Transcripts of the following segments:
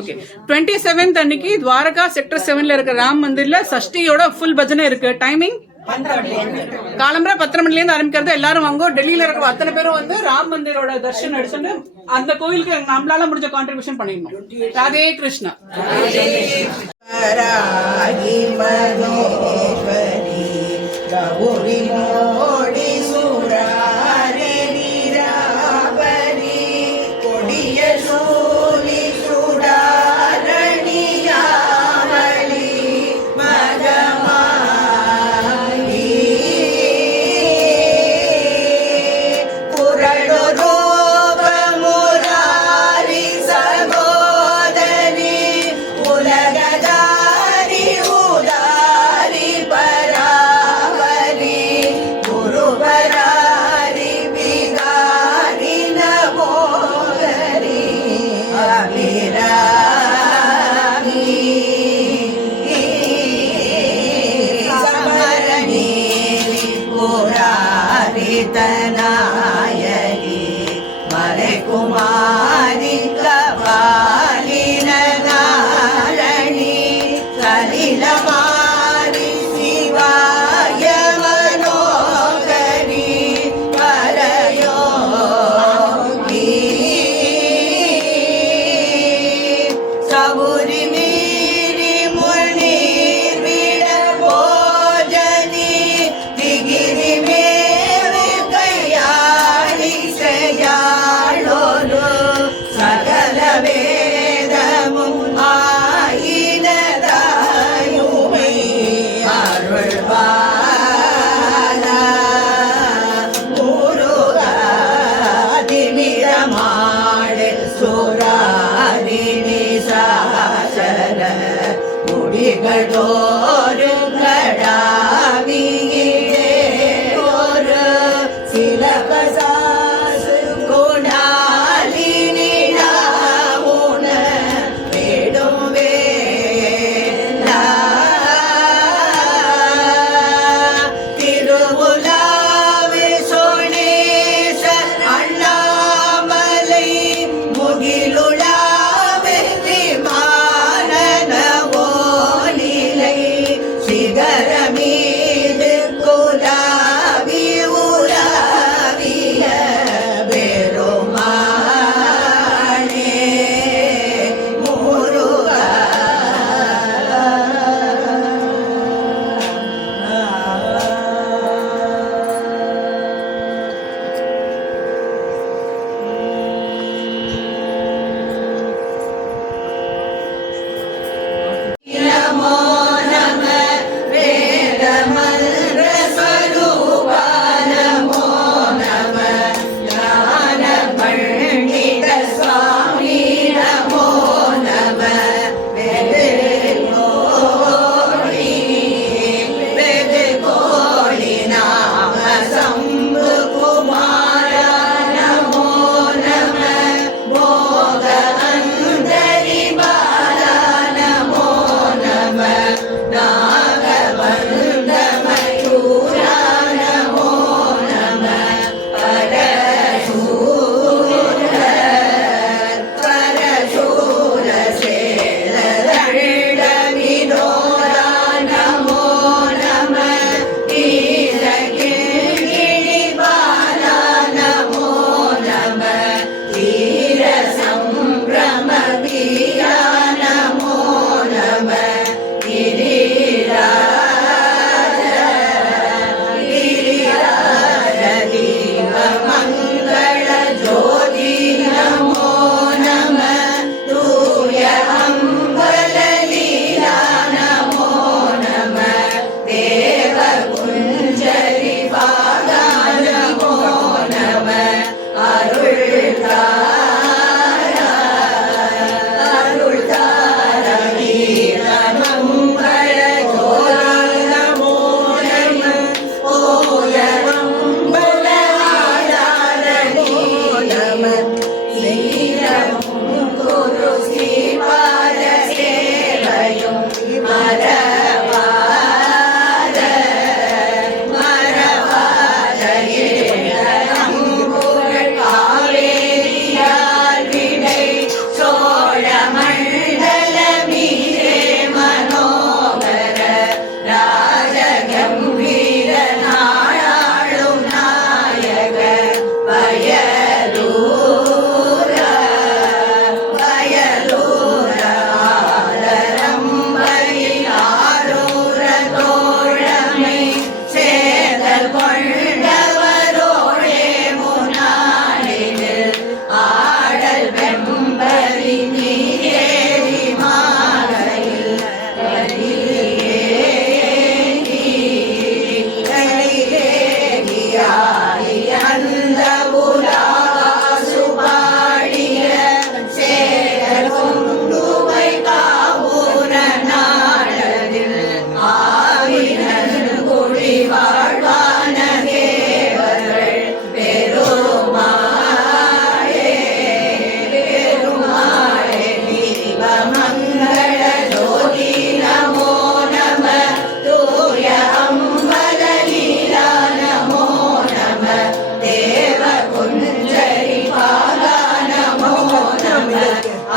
Okay twenty seventh அன்னைக்கு Dwarka sector செவன்ல இருக்க ராம் மந்திர்ல சஷ்டியோட ஃபுல் பஜனை இருக்கு. டைமிங் காலம்பரை பத்தரை மணிலேருந்து ஆரம்பிக்கிறது. எல்லாரும் வாங்க. டெல்லியில இருக்கிற அத்தனை பேரும் வந்து ராம் மந்திரோட தர்ஷன் அடிச்சுட்டு அந்த கோயிலுக்கு நம்மளால முடிஞ்ச கான்ட்ரிபியூஷன் பண்ணிடணும். ராதே கிருஷ்ணா. ராகி மனோஸ்வரி ಶ್ರೀಗಳೋ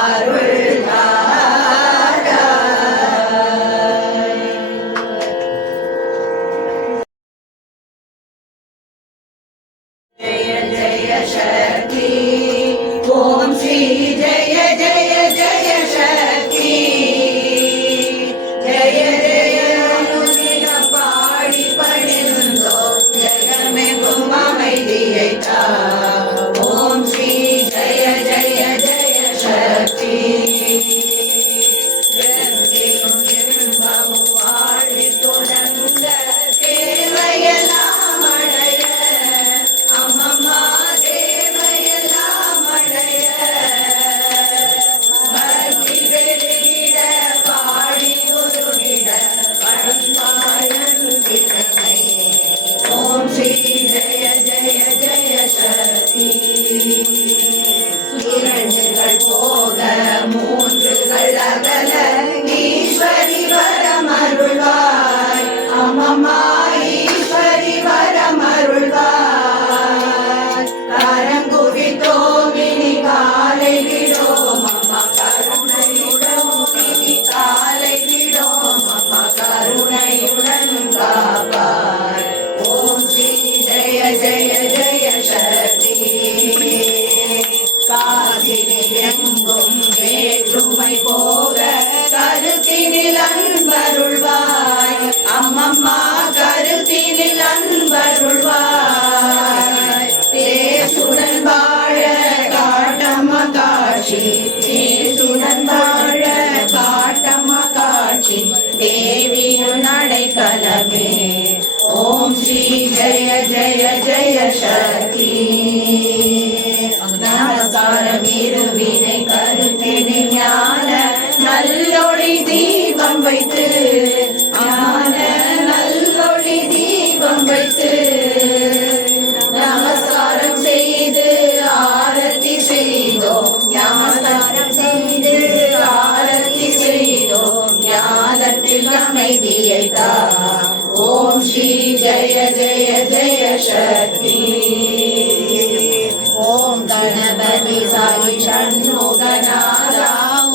Maru. மூன்றுகள் அகல ஈஸ்வரி அம்மா வேற்றுமை போக கருத்தினில் அன்பருள்வாய். அம்மம்மா கருத்தினில் அன்பருள்வாய். தேசுடன் வாழ காட்டம்மா காட்சி. தேசுடன் வாழ காட்டம்மா காட்சி. தேவியும் நடைக்கலமே ஓம் ஸ்ரீ ஜய ஜய ஜய சக்தி. நமஸ்காரம் இருவினை கருத்தினை ஞான நல்லொளி தீபம் வைத்து ஞான நல்லொளி தீபம் வைத்து நமஸ்காரம் செய்து ஆரத்தி செய்தோம் ஞானம் செய்து ஆரத்தி செய்தோம் ஞானத்தில் அமைதியை ॐ श्री जय जय जय शक्ति। ॐ गणपति साई षण्णो गणारा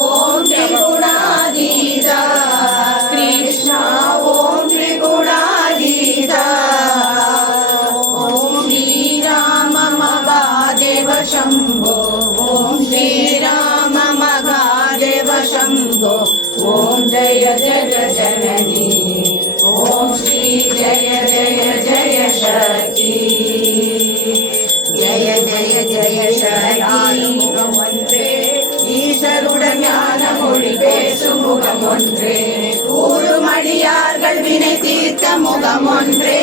ॐ त्रिगुणाधीता। कृष्णा ॐ त्रिगुणाधीता। ॐ श्रीराम मेव शम्भो ॐ श्रीराम मगा देव शम्भो। ஓம் ஜய ஜய ஜனனி ஓம் ஸ்ரீ ஜய ஜய ஜய சக்தி ஜய ஜய ஜய சக்தி முகம் ஒன்றே ஈஸ்வருடன் ஞான மொழி பேசும் முகம் ஒன்றே கூறும் அடியார்கள் வினை தீர்த்த முகம் ஒன்றே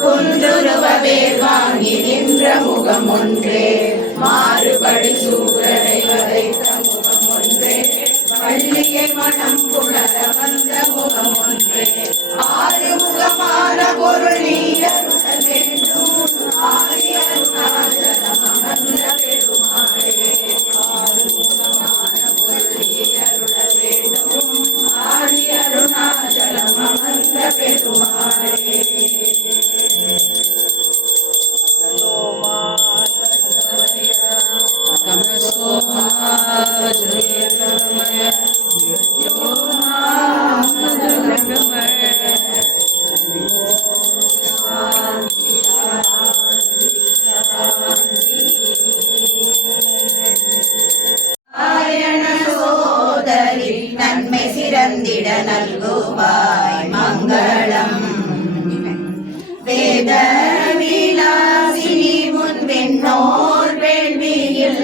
குன்றுருவ வேர் வாங்கி நின்ற முகம் ஒன்றே மாறுபடி சூரனை வதைத்த முகம் பள்ளியை மனம் புலர வந்த முகம் ஒன்றே ஆறு முகமான பொருள் நீரர்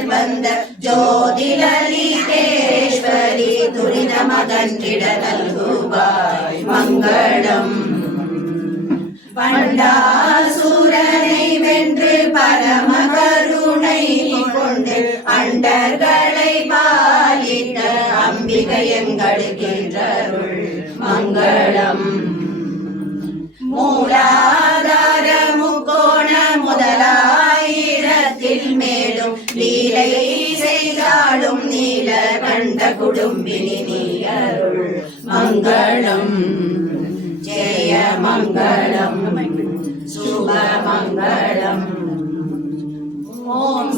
வந்த ஜோதிலலிதேஸ்வரி துரித மகன்றிட நல்குவாய் மங்களம். பண்டாசுரனை வென்று பரம கருணை கொண்டு அண்டர்களை பாலிட்ட அம்பிகை எங்களுக்கின்றருள் மங்கள கண்ட குடும்பினி நீயருள் மங்களம் ஜெய மங்களம் சுப மங்களம் ஓம்